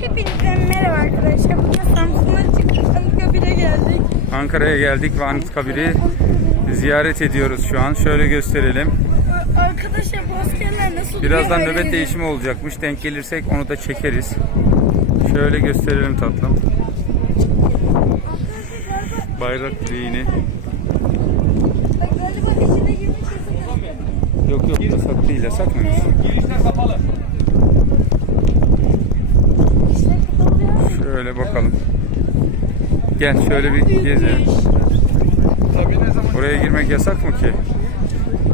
Hepinize merhaba arkadaşlar. Bugün Samsun'a çıktık. Anıtkabir'e geldik. Ankara'ya geldik ve Anıtkabir'i ziyaret ediyoruz şu an. Şöyle gösterelim. Arkadaşlar bu askerler nasıl Birazdan nöbet değişimi olacakmış. Denk gelirsek onu da çekeriz. Şöyle gösterelim tatlım. Bayrak direğini. Bak galiba içine girmiş yazık. Yok yok yasak değil. Yasak mıymış? İşte kapalı ya. Şöyle bakalım. Gel şöyle bir gezelim. Oraya girmek yasak mı ki?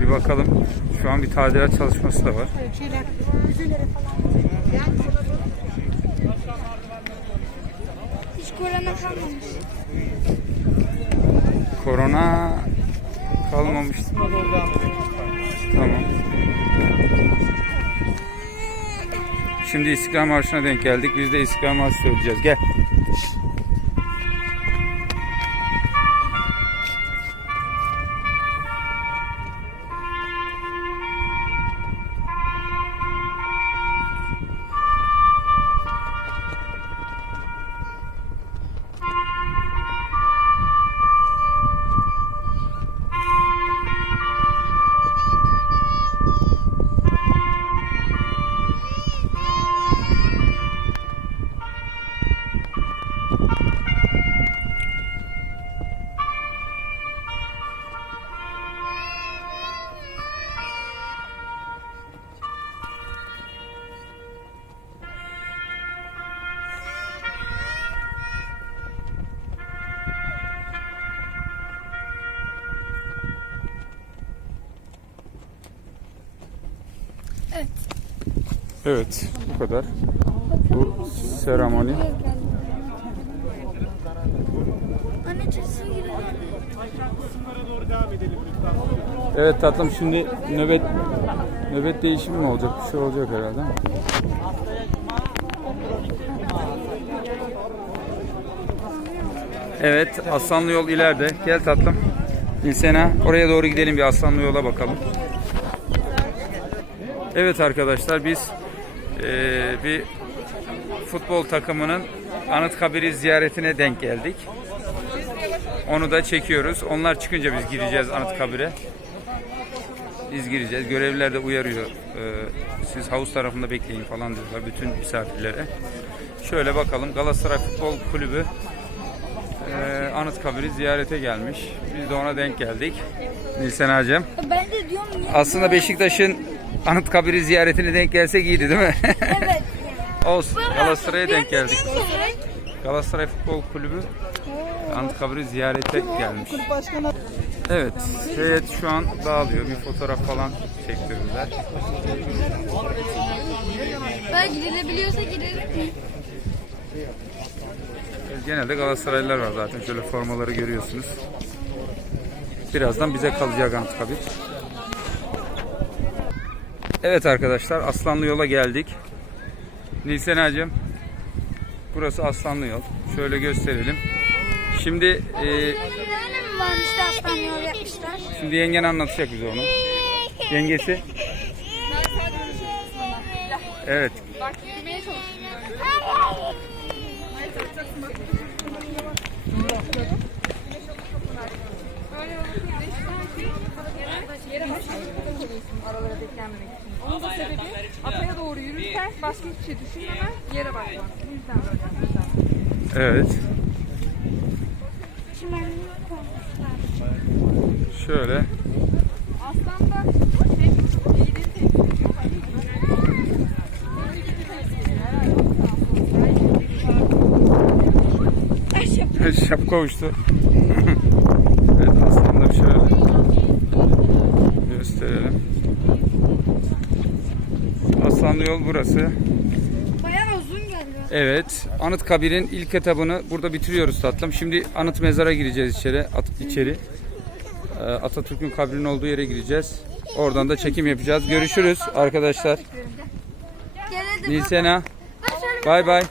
Bir bakalım. Şu an bir tadilat çalışması da var. Hiç korona kalmamış. Korona kalmamış. Tamam. Şimdi İstiklal Marşı'na denk geldik. Biz de İstiklal Marşı söyleyeceğiz. Gel. Evet. Evet. Bu kadar. Bu seremoni. Evet tatlım şimdi nöbet nöbet değişimi mi olacak? Bir şey olacak herhalde. Evet Aslanlı yol ileride. Gel tatlım. İlsena oraya doğru gidelim bir Aslanlı yola bakalım. Evet arkadaşlar biz eee, bir futbol takımının Anıtkabir'i ziyaretine denk geldik. Onu da çekiyoruz. Onlar çıkınca biz gireceğiz Anıtkabir'e. Biz gireceğiz. Görevliler de uyarıyor. Ee, siz havuz tarafında bekleyin falan diyorlar bütün misafirlere. Şöyle bakalım Galatasaray Futbol Kulübü e, Anıtkabir'i ziyarete gelmiş. Biz de ona denk geldik. Nilsen Hacım. Ben de diyorum niye? Aslında Beşiktaş'ın Anıtkabir'i ziyaretine denk gelsek iyiydi değil mi? Evet. Olsun. Galatasaray'a denk geldik. Galatasaray Futbol Kulübü Anıtkabir'i ziyarete gelmiş. Evet, heyet şu an dağılıyor. Bir fotoğraf falan çektiriyorlar. Ben gidilebiliyorsa gidelim mi? Genelde Galatasaraylılar var zaten. Şöyle formaları görüyorsunuz. Birazdan bize kalacak Anıtkabir. Evet arkadaşlar, Aslanlı Yol'a geldik. Nilsen Hacım, burası Aslanlı Yol. Şöyle gösterelim. Şimdi e? Şimdi yengen anlatacak bize onu. Yengesi. Evet. Onun da sebebi ataya doğru yürürken başka hiçbir şey düşünmeden yere bakmak. Bu yüzden böyle. Evet. Çimenliği koymuşlar. Şöyle. Aslan da şey, iyileri temsil ediyor. Şapka uçtu. evet aslında şöyle gösterelim. Yol burası. Bayağı uzun geldi. Evet. Anıtkabir'in ilk etabını burada bitiriyoruz tatlım. Şimdi anıt mezara gireceğiz içeri. At, içeri. Ee, Atatürk'ün kabrinin olduğu yere gireceğiz. Oradan da çekim yapacağız. Görüşürüz arkadaşlar. Nilsena. Bay bay.